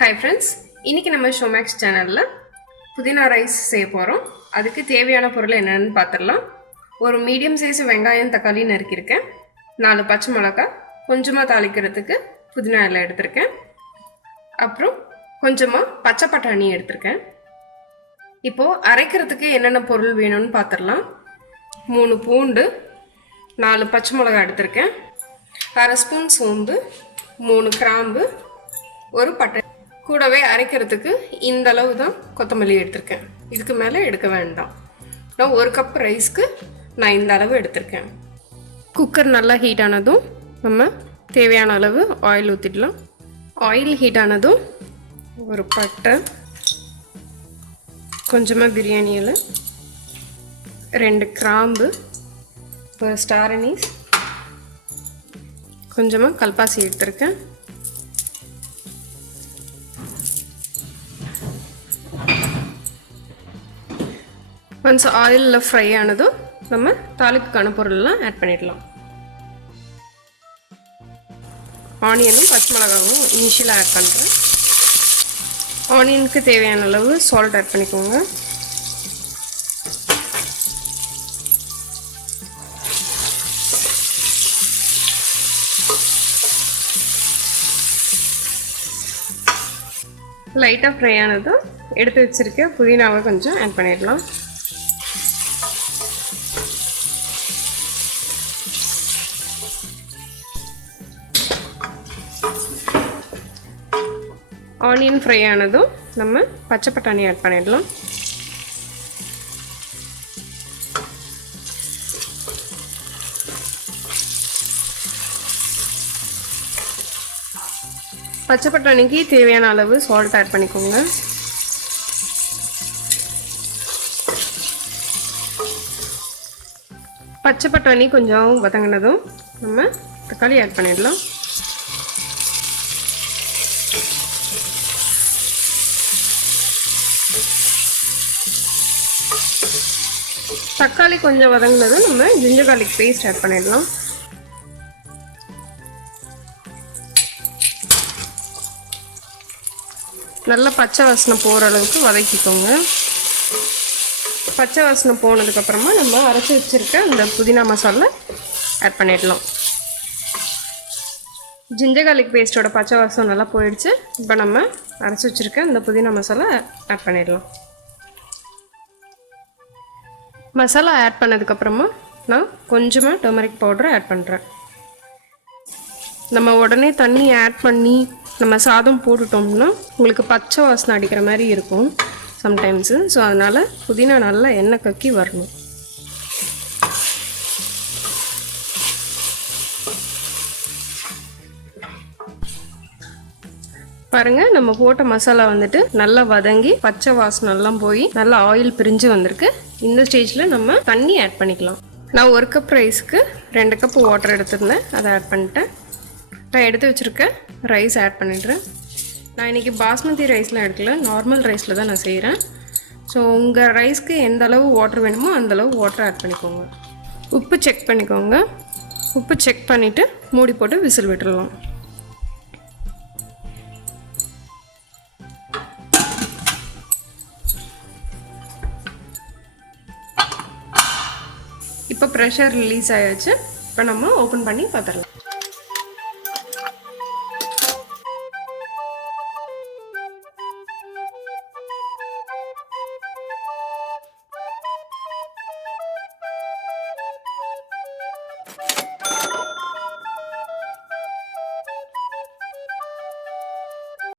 Hi friends, இன்னைக்கு நம்ம Shomax சேனல்ல புதினா ரைஸ் செய்ய போறோம். அதுக்கு தேவையான பொருள் என்னன்னு பார்த்திடலாம். ஒரு மீடியம் சைஸ் வெங்காயம் தக்காளி நறுக்கியிருக்கேன். 4 பச்சை மிளகாய், கொஞ்சமா தாளிக்கிறதுக்கு புதினா இலை எடுத்திருக்கேன். அப்புறம் கொஞ்சமா பச்சை பட்டாணி எடுத்திருக்கேன். இப்போ அரைக்கிறதுக்கு என்னென்ன பொருள் வேணும்னு பார்த்திடலாம். 3 பூண்டு, 4 பச்சை மிளகாய் எடுத்திருக்கேன். 1/2 ஸ்பூன் சோம்பு, 3 கிராம்பு, ஒரு பட்டை. கூடவே அரைக்கிறதுக்கு இந்த அளவு தான் கொத்தமல்லி எடுத்திருக்கேன். இதுக்கு மேலே எடுக்க வேண்டாம். நான் 1 கப் ரைஸ்க்கு நான் இந்த அளவு எடுத்திருக்கேன். குக்கர் நல்லா ஹீட் ஆனதும் நம்ம தேவையான அளவு ஆயில் ஊற்றிடலாம். ஆயில் ஹீட் ஆனதும் ஒரு பட்டை, கொஞ்சமாக பிரியாணி இலை, 2 கிராம்பு, ஒரு ஸ்டார் அனீஸ், கொஞ்சமாக கல்பாசி எடுத்திருக்கேன். ஒன்ஸ் ஆயிலில் ஃப்ரை ஆனதும் நம்ம தாளிப்புக்கான பொருள்லாம் ஆட் பண்ணிடலாம். ஆனியனும் பச்சை மிளகாவும் இனிஷியலாக ஆட் பண்ணுறேன். ஆனியனுக்கு தேவையான அளவு சால்ட் ஆட் பண்ணிக்கோங்க. லைட்டாக ஃப்ரை ஆனதும் எடுத்து வச்சுருக்க புதினாவை கொஞ்சம் ஆட் பண்ணிடலாம். ஆனியன் ஃப்ரை ஆனதும் நம்ம பச்சை பட்டாணி ஆட் பண்ணிடலாம். பச்சை பட்டாணிக்கு தேவையான அளவு சால்ட் ஆட் பண்ணிக்கோங்க. பச்சை பட்டாணி கொஞ்சம் வதங்கினதும் நம்ம தக்காளி ஆட் பண்ணிடலாம். தக்காளி கொஞ்சம் வதங்கினதும் நம்ம ஜிஞ்சர் கார்லிக் பேஸ்ட் ஆட் பண்ணிடலாம். நல்லா பச்சை வாசனை போகிற அளவுக்கு வதக்கிக்கோங்க. பச்சை வாசனை போனதுக்கப்புறமா நம்ம அரைச்சி வச்சுருக்க அந்த புதினா மசாலா ஆட் பண்ணிடலாம். ஜிஞ்சர் கார்லிக் பேஸ்ட்டோட பச்சை வாசனை நல்லா போயிடுச்சு. இப்போ நம்ம அரைச்சி வச்சுருக்க அந்த புதினா மசாலா ஆட் பண்ணிடலாம். மசாலா ஆட் பண்ணதுக்கப்புறமா நான் கொஞ்சமாக டர்மரிக் பவுடரை ஆட் பண்ணுறேன். நம்ம உடனே தண்ணி ஆட் பண்ணி நம்ம சாதம் போட்டுட்டோம்னா உங்களுக்கு பச்சை வாசனை அடிக்கிற மாதிரி இருக்கும் சம்டைம்ஸு. ஸோ அதனால் புதினா நல்லா எண்ணெய் கக்கி வரணும். பாருங்கள், நம்ம போட்ட மசாலா வந்துட்டு நல்லா வதங்கி பச்சை வாசனைலாம் போய் நல்லா ஆயில் பிரிஞ்சு வந்திருக்கு. இந்த ஸ்டேஜில் நம்ம தண்ணி ஆட் பண்ணிக்கலாம். நான் 1 கப் ரைஸ்க்கு 2 கப் வாட்டர் எடுத்துருந்தேன், அதை ஆட் பண்ணிட்டேன். நான் எடுத்து வச்சுருக்கேன் ரைஸ் ஆட் பண்ணிடுறேன். நான் இன்றைக்கி பாஸ்மதி ரைஸ்லாம் எடுக்கல, நார்மல் ரைஸில் தான் நான் செய்கிறேன். ஸோ உங்கள் ரைஸ்க்கு எந்த அளவு வாட்டர் வேணுமோ அந்தளவு வாட்டர் ஆட் பண்ணிக்கோங்க. உப்பு செக் பண்ணிக்கோங்க. உப்பு செக் பண்ணிவிட்டு மூடி போட்டு விசில் விட்டுடலாம். இப்போ ப்ரெஷர் ரிலீஸ் ஆகிடுச்சு. இப்போ நம்ம ஓப்பன் பண்ணி பார்த்துடலாம்.